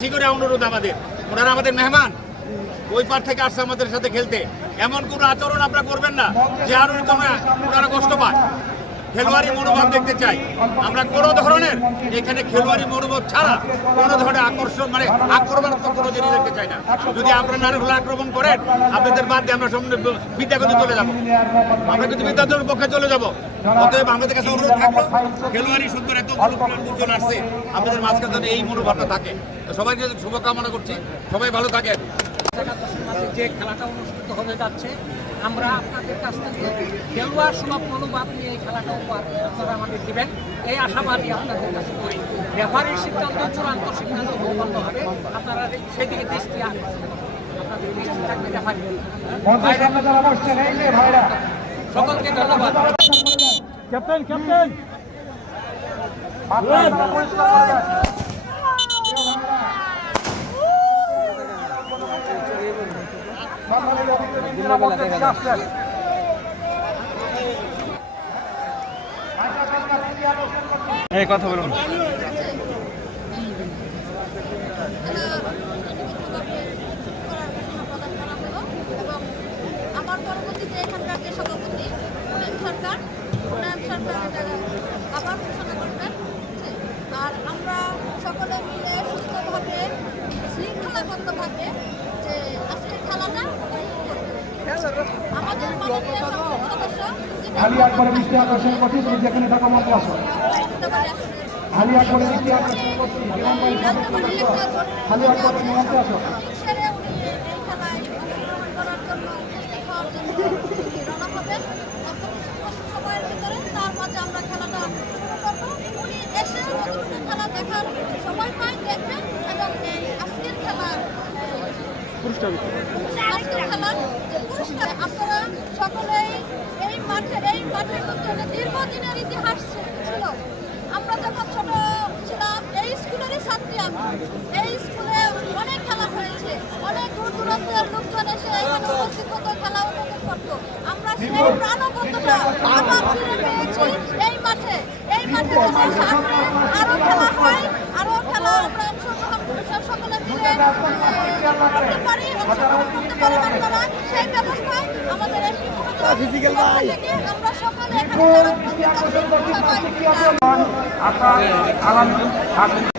বেশি করে অনুরোধ আমাদের, ওনারা আমাদের মেহমান, ওই পার থেকে আসছে আমাদের সাথে খেলতে। এমন কোনো আচরণ আপনারা করবেন না যে আরো ওনারা কষ্ট পায়। খেলোয়াড়ি মনোভাব দেখতে চাই আমরা। কোনো ধরনের এখানে খেলোয়াড়ি মনোভাব ছাড়া কোনো ধরনের আকর্ষণ আক্রমণাত্মক কোনো জিনিস দেখতে চাই না। যদি আপনারা নারীগুলো আক্রমণ করেন, আপনাদের বাদ দিয়ে আমরা সামনে বিদ্যাগতি চলে যাবো, আমরা কিন্তু বিদ্যার্থীর পক্ষে চলে যাবো। অতএব আমাদের কাছে অনুরোধ থাকলো, খেলোয়াড়ি সুন্দর এত লোকজন আসছে, আপনাদের মাঝখানে যদি এই মনোভাবটা থাকে, সবাইকে শুভকামনা করছি, সবাই ভালো থাকেন। যে খেলাটা অনুষ্ঠিত হতে যাচ্ছে, আমরা আপনাদের কাছ থেকে খেলোয়াড় সুলভ মনোভাব নিয়ে এই খেলাটা উপহার আপনারা আমাদের দেবেন, এই আশাবাদী আপনাদের কাছে করি। রেফারির সিদ্ধান্ত চূড়ান্ত সিদ্ধান্ত সম্পন্ন হবে, আপনারা সেদিকে দৃষ্টি আপনাদের দৃষ্টি থাকবে। রেফারি সকলকে ধন্যবাদ। ক্যাপ্টেন ক্যাপ্টেন এই কথা বলুন। আমার পরবর্তীতে এখানকার যে সভাপতি সরকার আবার ঘোষণা করবেন। আর আমরা সকলে মিলে সুস্থভাবে শৃঙ্খলাবদ্ধভাবে যে আজকের খেলাটা আমাদের মাননীয় সদস্য আলী আকবরের দৃষ্টি আকর্ষণ করছি, তুমি যেখানে থাকো মন্ত্র আসো। আলী আকবরের দৃষ্টি আকর্ষণ করছি, আলী আকবরের মন্ত্র আসো। সময়ের ভিতরে তার মাঝে আমরা খেলাটা শুরু করবো। উনি এসে খেলা দেখার সময় পায়, দেখবেন এবং এই আজকের খেলার পুরস্কার আপনারা সকলেই এই মাঠের মধ্যে দীর্ঘদিনের ইতিহাস ছিল। আমরা যখন ছোট ছিলাম, এই স্কুলেরই ছাত্রী আমি। এই স্কুলে অনেক খেলা হয়েছে, অনেক দূর দূরান্তের লোকজন এসে এখানে উপস্থিত হতো, খেলা উপভোগ করতো। আমরা সেই প্রাণবন্ততা আবার ফিরে পেয়েছি এই মাঠে। এই মাঠে যদি সামনে আরো খেলা হয়, আরো খেলা আমরা অংশগ্রহণ সকলে মিলে করতে পারি, অংশগ্রহণ করতে পারেন আপনারা। সেই ব্যবস্থায় আমাদের একটি থেকে আমরা সকলে এখানে যারা উপস্থিত আছি সবাই